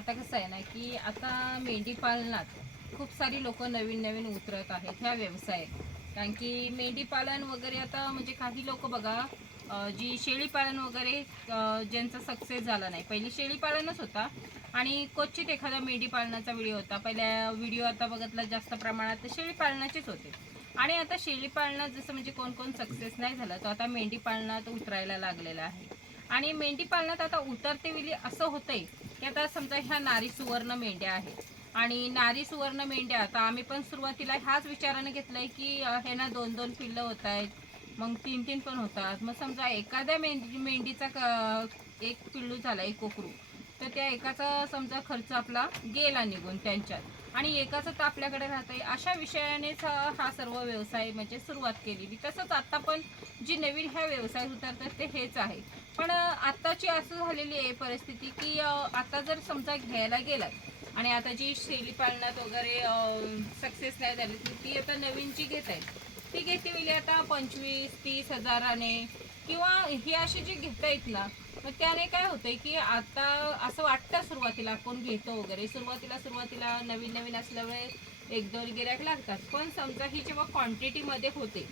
आता कसं आहे ना की आता मेंढी पालनात खूप सारी लोक नवीन नवीन उतरत आहेत ह्या व्यवसायात कारण की मेंढी पालन वगैरे आता म्हणजे काही लोक बघा जी शेळी पालन वगैरे ज्यांचा सक्सेस झाला नाही. पहिले शेळी पालनच होता आणि क्वचित एखादा मेंढी पालनाचा व्हिडिओ होता. पहिल्या व्हिडिओ आता बघितला जास्त प्रमाणात शेळी पालनाचेच होते. आणि आता शेळी पालनात जसं म्हणजे कोण कोण सक्सेस नाही झालं तर आता मेंढी पालनात उतरायला लागलेला आहे. आणि मेंढी पालनात आता उतरते विली असं होतंय की आता समजा ह्या नारी सुवर्ण मेंढ्या आहेत. आणि नारी सुवर्ण मेंढ्या आता आम्ही पण सुरुवातीला ह्याच विचाराने घेतलंय की हे ना दोन दोन पिल्लं होत आहेत मग तीन तीन पण होतात. मग समजा एखाद्या मेंढी मेंढीचा क- एक पिल्लू झाला एक कोकरू तर त्या एकाचा समजा खर्च आपला गेला निघून त्यांच्यात. आणि एकाचं तर आपल्याकडे राहतंय. अशा विषयानेच हा सर्व व्यवसाय म्हणजे सुरुवात केलेली. तसंच आत्ता पण जी नवीन ह्या व्यवसायात उतरतात ते हेच आहे. पण आताची आत्ताची असं झालेली आहे परिस्थिती की आता जर समजा घ्यायला गेलात आणि आता जी शैली पालनात वगैरे सक्सेस नाही झाली ती आता नवीन जी घेत आहेत ती घेते गेली आता पंचवीस तीस हजाराने. किंवा ही अशी जी घेता येत ना मग त्याने काय होतंय की आता असं वाटतं सुरुवातीला आपण घेतो वगैरे. सुरुवातीला सुरुवातीला नवीन नवीन असल्यामुळे एक दोन गिऱ्हाईक लागतात. पण समजा ही जेव्हा क्वांटिटीमध्ये होते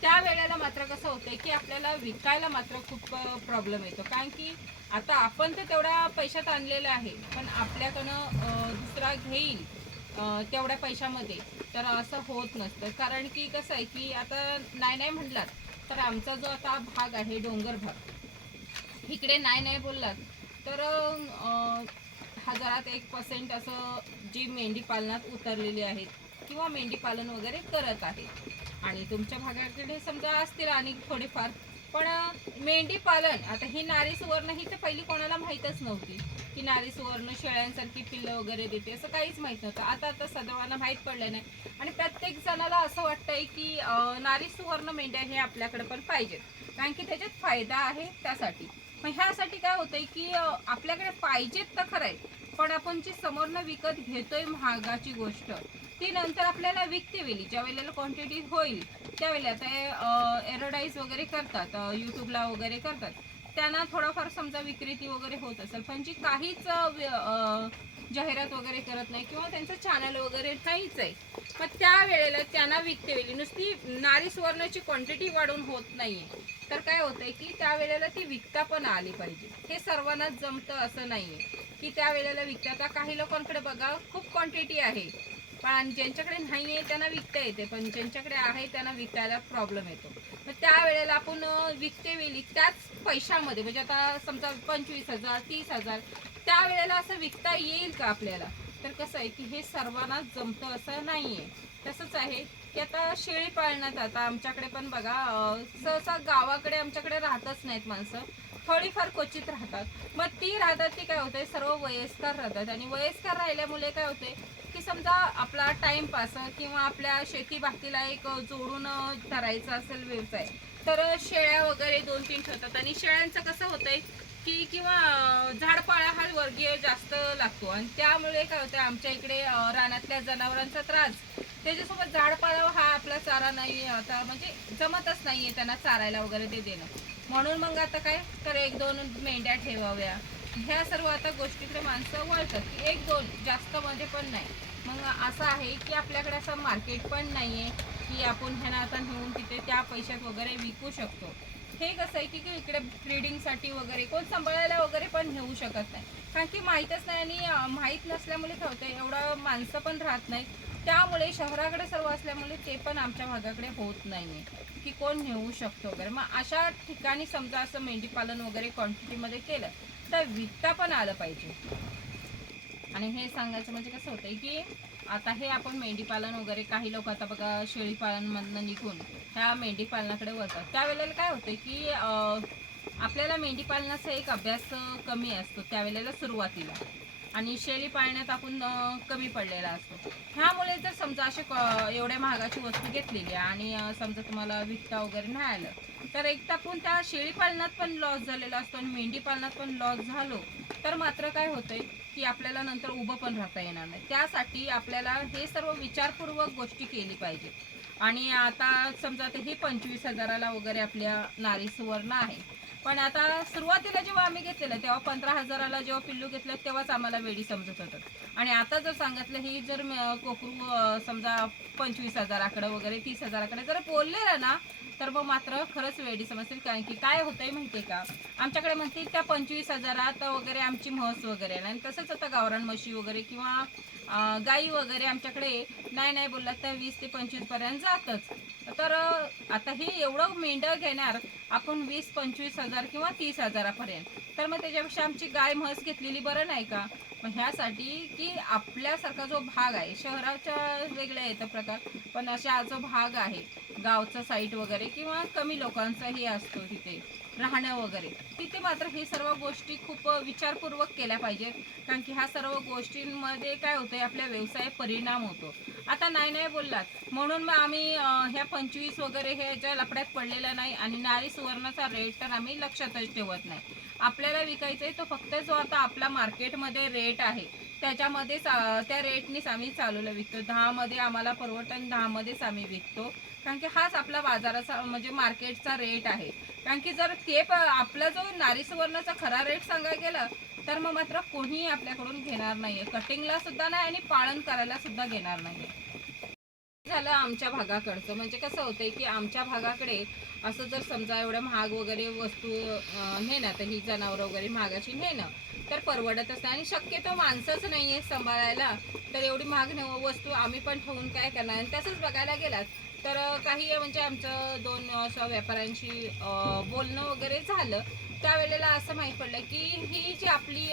त्या वेळेला मात्र कसं होतं की आपल्याला विकायला मात्र खूप प्रॉब्लेम येतो. कारण की आता आपण तर तेवढ्या पैशात आणलेलं आहे पण आपल्याकडनं दुसरा घेईल तेवढ्या पैशामध्ये तर असं होत नसतं. कारण की कसं आहे की आता नाही नाही म्हणलात तर आमचा जो आता भाग आहे डोंगर भाग इकडे नाही नाही बोललात तर हजारात एक पर्सेंट असं जी मेंढी पालनात उतरलेली आहेत किंवा मेंढी पालन वगैरे करत आहेत. आणि तुमच्या भागाकडे समजा असतील आणि थोडेफार. पण मेंढी पालन आता ही नारी सुवर्ण ही तर पहिली कोणाला माहीतच नव्हती. की नारी सुवर्ण शेळ्यांसारखी पिल्लं वगैरे देते असं काहीच माहीत नव्हतं. आता आता सदैवांना माहीत पडलं नाही आणि प्रत्येक जणाला असं वाटतंय की नारी सुवर्ण मेंढ्या हे आपल्याकडे पण पाहिजेत. कारण की त्याच्यात फायदा आहे त्यासाठी. मग ह्यासाठी काय होतंय की आपल्याकडे पाहिजेत तर खरं आहे पण आपण जी समोरनं विकत घेतोय महागाची गोष्ट ती नंतर आपल्याला विकते वेळी ज्या वेळेला क्वांटिटी होईल त्यावेळेला ते एरोडाईज वगैरे करतात यूट्यूबला वगैरे करतात. त्यांना थोडाफार समजा विक्रेती वगैरे होत असेल पण जी काहीच जाहिरात वगैरे करत नाही किंवा त्यांचं चॅनल वगैरे नाहीच आहे मग त्यावेळेला त्यांना विकते वेळी नुसती नारी सुवर्णाची क्वांटिटी वाढून होत नाहीये. तर काय होतंय की त्यावेळेला ती विकता पण आली पाहिजे. हे सर्वांनाच जमतं असं नाही आहे की त्यावेळेला विकता. आता काही लोकांकडे बघा खूप क्वांटिटी आहे. पण ज्यांच्याकडे नाही आहे त्यांना विकता येते. पण ज्यांच्याकडे आहे त्यांना विकायला प्रॉब्लेम येतो. मग त्या वेळेला आपण विकते वेळी त्याच पैशामध्ये म्हणजे आता समजा पंचवीस हजार तीस हजार त्यावेळेला असं विकता येईल का आपल्याला? तर कसं आहे की हे सर्वांना जमतं असं नाही आहे तसंच आहे की आता शेळी पाळण्यात आता आमच्याकडे पण बघा सहसा गावाकडे आमच्याकडे राहतच नाहीत माणसं. थोडीफार क्वचित राहतात. मग ती राहतात ती काय होते सर्व वयस्कर राहतात. आणि वयस्कर राहिल्यामुळे काय होते की समजा आपला टाइमपास किंवा आपल्या शेती बाकीला एक जोडून करायचा असेल व्यवसाय तर शेळ्या वगैरे दोन तीन ठेवतात. आणि शेळ्यांचं कसं होतंय की किंवा झाडपाळा हा वर्गीय जास्त लागतो. आणि त्यामुळे काय होतं आमच्या इकडे रानातल्या जनावरांचा त्रास. त्याच्यासोबत झाडपाळा हा आपला चारा नाही आता म्हणजे जमतच नाहीये त्यांना चारायला वगैरे ते देणं. म्हणून मग आता काय तर एक दोन मेंढ्या ठेवाव्या. ह्या सर्व आता गोष्टीकडे माणसं वळतात की एक दोन जास्त मध्ये पण नाही. मग असं आहे की आपल्याकडे असं मार्केट पण नाही आहे की आपण ह्यांना आता नेऊन तिथे त्या पैशात वगैरे विकू शकतो. हे कसं आहे की की इकडे ब्रिडिंगसाठी वगैरे कोण सांभाळायला वगैरे पण नेऊ शकत नाही. कारण की माहीतच नाही आणि माहीत नसल्यामुळे काय होतं एवढं माणसं पण राहत नाहीत. त्यामुळे शहराकडे सर्व असल्यामुळे ते पण आमच्या भागाकडे होत नाही आहे की कोण नेऊ शकतो वगैरे. मग अशा ठिकाणी समजा असं मेंढीपालन वगैरे क्वांटिटीमध्ये केलं तर विकता पण आलं पाहिजे. आणि हे सांगायचं म्हणजे कसं होतंय की आता हे आपण मेंढी पालन वगैरे काही लोक आता बघा शेळी पालनमधनं निघून ह्या मेंढी पालनाकडे वळतात. त्यावेळेला काय होतंय की आपल्याला मेंढी पालनाचा एक अभ्यास कमी असतो त्यावेळेला सुरुवातीला. आणि शेळी पाळण्यात आपण कमी पडलेला असतो. ह्यामुळे जर समजा असे एवढ्या महागाची वस्तू घेतलेली आहे आणि समजा तुम्हाला विकता वगैरे नाही आलं तर एक टाकून आपण त्या शेळी पालनात पण लॉस झालेला असतो आणि मेंढी पालनात पण लॉस झालो तर मात्र काय होतंय की आपल्याला नंतर उभं पण राहता येणार नाही. त्यासाठी आपल्याला हे सर्व विचारपूर्वक गोष्टी केली पाहिजे. आणि आता समजा ते हे पंचवीस हजाराला वगैरे आपल्या नारी सुवर्ण आहे. पण आता सुरुवातीला जेव्हा आम्ही घेतलेलं तेव्हा पंधरा हजाराला जेव्हा पिल्लू घेतलं तेव्हाच आम्हाला वेडी समजत होतं. आणि आता जर सांगितलं हे जर कोकरू समजा पंचवीस हजाराकडे वगैरे तीस हजाराकडे जर बोललेलं ना तर मग मात्र खरंच वेडी समजतील कारण की काय होतंय माहितीये का? आमच्याकडे म्हणते त्या पंचवीस हजारात वगैरे आमची म्हस वगैरे आणि तसंच आता गावरान म्हशी वगैरे किंवा गाई वगैरे आमच्याकडे नाही नाही बोललात तर वीस ते पंचवीसपर्यंत जातच. तर आता हे एवढं मेंढं घेणार आपण वीस पंचवीस हजार किंवा तीस हजारापर्यंत. तर मग त्याच्यापेक्षा आमची गाय म्हस घेतलेली बरं नाही का? ह्यासाठी की आपल्यासारखा जो भाग आहे शहराच्या वेगळ्या येतं प्रकार पण अशा जो भाग आहे गावचं साईट वगैरे किंवा कमी लोकांचाही असतो तिथे राहणं वगैरे तिथे मात्र हे सर्व गोष्टी खूप विचारपूर्वक केल्या पाहिजे कारण की ह्या सर्व गोष्टींमध्ये काय होतंय आपल्या व्यवसाय परिणाम होतो. आता नाही नाही बोललात. म्हणून मग आम्ही ह्या पंचवीस वगैरे ह्याच्या लपड्यात पडलेलं नाही आणि नारी सुवर्णाचा रेट तर आम्ही लक्षातच ठेवत नाही. आपल्याला विकायचं आहे तो फक्त जो आता आपला मार्केटमध्ये रेट आहे. त्याच्यामध्ये त्या रेटनीच आम्ही चालूला विकतो. दहामध्ये आम्हाला परवडतं दहामध्येच आम्ही विकतो. कारण की हाच आपला बाजाराचा म्हणजे मार्केटचा रेट आहे. कारण की जर ते आपला जो नारी सुवर्णाचा खरा रेट सांगायला गेला तर मग मात्र कोणीही आपल्याकडून घेणार नाहीये. कटिंगला सुद्धा नाही आणि पाळण करायला सुद्धा घेणार नाहीये. झालं आमच्या भागाकडचं. म्हणजे कसं होतंय की आमच्या भागाकडे असं जर समजा एवढं महाग वगैरे वस्तू अं, नेणं तर ही जनावरं वगैरे महागाची नेणं तर परवडतच नाही आणि शक्यतो माणसंच नाहीये सांभाळायला. तर एवढी महाग न वस्तू आम्ही पण ठेवून काय करणार? आणि तसंच बघायला गेलात तर काही म्हणजे आमचं दोन असं व्यापाऱ्यांशी बोलणं वगैरे झालं. त्यावेळेला असं माहीत पडलं की ही जी आपली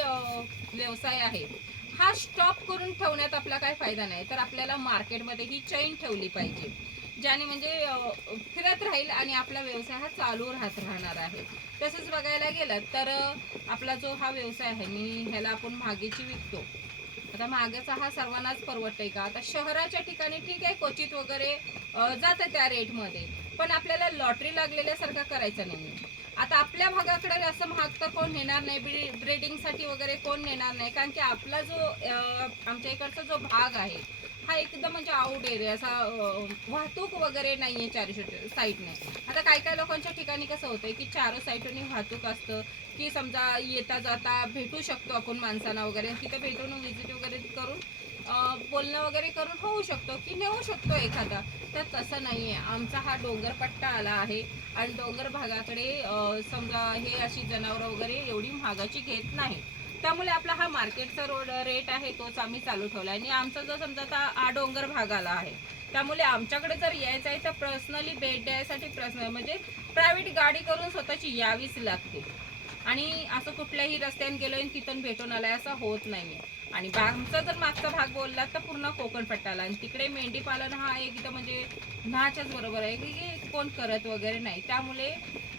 व्यवसाय आहे हा स्टॉप करून ठेवण्यात आपला काय फायदा नाही. तर आपल्याला मार्केटमध्ये ही चैन ठेवली पाहिजे. ज्याने म्हणजे फिरत राहील आणि आपला व्यवसाय हा चालू राहत राहणार आहे. तसंच बघायला गेलं तर आपला जो हा व्यवसाय आहे मी ह्याला आपण मागेची विकतो. आता मागेचा हा सर्वांनाच परवडतंय का? आता शहराच्या ठिकाणी ठीक आहे क्वचित वगैरे जातं त्या रेटमध्ये पण आपल्याला लॉटरी लागलेल्यासारखं करायचा नाही आता आपल्या भागाकडे असं महाग तर कोण नेणार नाही ब्री वगैरे कोण नेणार नाही कारण की आपला जो आमच्या इकडचा जो भाग आहे हा एकदम म्हणजे आउट एरिया असा वाहतूक वगैरे नाहीये चारशे साईडने. आता काही काही लोकांच्या ठिकाणी कसं होतंय की चारो साईडने वाहतूक असतं की समजा येता जाता भेटू शकतो आपण माणसांना वगैरे तिथे भेटून विजिट वगैरे करून बोलणं वगैरे करून होऊ शकतो की नेऊ शकतो एखादा. तर तसं नाही आहे आमचा हा डोंगर पट्टा आला आहे आणि डोंगर भागाकडे समजा हे अशी जनावरं वगैरे एवढी महागाची घेत नाही त्यामुळे आपला हा मार्केटचा रोड रेट आहे तोच आम्ही चालू ठेवला आणि आमचा जो समजा आता हा डोंगर भाग आला आहे त्यामुळे आमच्याकडे जर यायचं आहे तर पर्सनली भेट द्यायसाठी पर्सनल म्हणजे प्रायव्हेट गाडी करून स्वतःची यावीच लागते. आणि असं कुठल्याही रस्त्याने गेलोय तिथून भेटून आलाय असं होत नाहीये. आणि आमचा जर मागचा भाग बोलला तर पूर्ण कोकण पट्टाला. आणि तिकडे मेंढी पालन हा एकदम म्हणजे नाच्याच बरोबर आहे. की कोण करत वगैरे नाही. त्यामुळे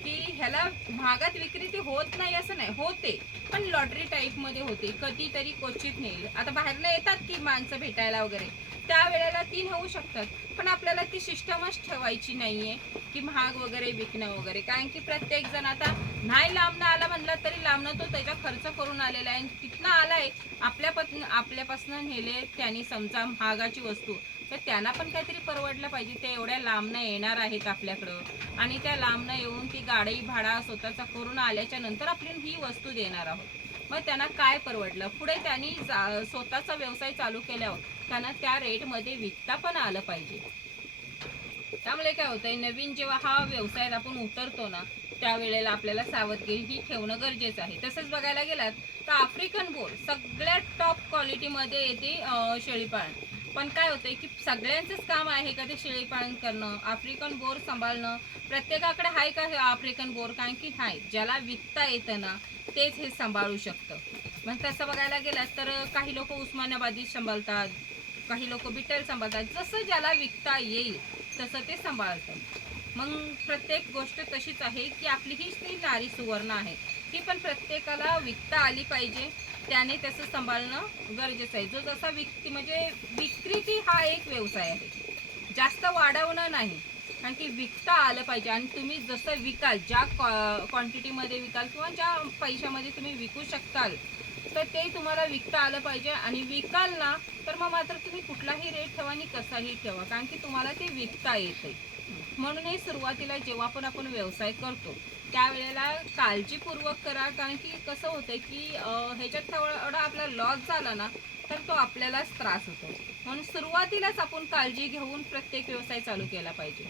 की ह्याला भागात विक्री ती होत नाही असं नाही. होते. पण लॉटरी टाईपमध्ये होते. कधीतरी क्वचित नेईल. आता बाहेरनं येतात की माणसं भेटायला वगैरे. त्यावेळेला ती नेऊ शकतात. पण आपल्याला ती सिस्टमच ठेवायची नाहीये. की महाग वगैरे विकणं वगैरे. कारण की प्रत्येक जण आता नाही लांबनं आला म्हणला तरी लांबणं तो त्याचा खर्च करून आलेला आहे. तिथनं आलाय आपल्यापासून आपल्यापासून नेले त्यांनी समजा महागाची वस्तू. तर त्यांना पण काहीतरी परवडलं पाहिजे. ते एवढ्या लांबनं येणार आहेत आपल्याकडं. आणि त्या लांबनं येऊन ती गाडी भाडा स्वतःचा करून आल्याच्यानंतर आपली ही वस्तू देणार आहोत. मग त्यांना काय परवडलं? पुढे त्यांनी जा- स्वतःचा व्यवसाय चालू केल्यावर त्यांना त्या रेटमध्ये विकता पण आलं पाहिजे. त्यामुळे काय होतंय नवीन जेव्हा हा व्यवसायात आपण उतरतो ना त्यावेळेला आपल्याला सावधगिरी ही ठेवणं गरजेचं आहे. तसंच बघायला गेलात तर आफ्रिकन बोर सगळ्यात टॉप क्वालिटीमध्ये येते अं, शेळीपालन पण काय होतंय की सगळ्यांचंच काम आहे का ते शेळीपालन करणं आफ्रिकन बोर सांभाळणं? प्रत्येकाकडे आहे का आफ्रिकन बोर? कारण की हाय ज्याला विकता येतं ना तेच हे सांभाळू शकतं. मग तसं बघायला गेलात तर काही लोक उस्मानाबादी सांभाळतात काही लोक बिटल सांभाळतात. जसं ज्याला विकता येईल तसं ते सांभाळतात मग प्रत्येक गोष्ट तशीच आहे की आपली ही ती नारी सुवर्ण आहे. ती पण प्रत्येकाला विकता आली पाहिजे. त्याने त्याचं सांभाळणं गरजेचं आहे. जो जसा विकती म्हणजे विक्री हा एक व्यवसाय आहे. जास्त वाढवणं नाही. कारण की विकता आलं पाहिजे. आणि तुम्ही जसं विकाल ज्या क्वांटिटीमध्ये विकाल किंवा ज्या पैशामध्ये तुम्ही विकू शकताल तर ते तुम्हाला विकता आलं पाहिजे. आणि विकाल ना तर मग मात्र तुम्ही कुठलाही रेट ठेवा आणि कसाही ठेवा. कारण की तुम्हाला ते विकता येते. म्हणून हे सुरुवातीला जेव्हा पण आपण व्यवसाय करतो त्यावेळेला काळजीपूर्वक करा. कारण की कसं होतं की ह्याच्यात थोडा आपला लॉस झाला ना तर तो आपल्यालाच त्रास होतो. म्हणून सुरुवातीलाच आपण काळजी घेऊन प्रत्येक व्यवसाय चालू केला पाहिजे.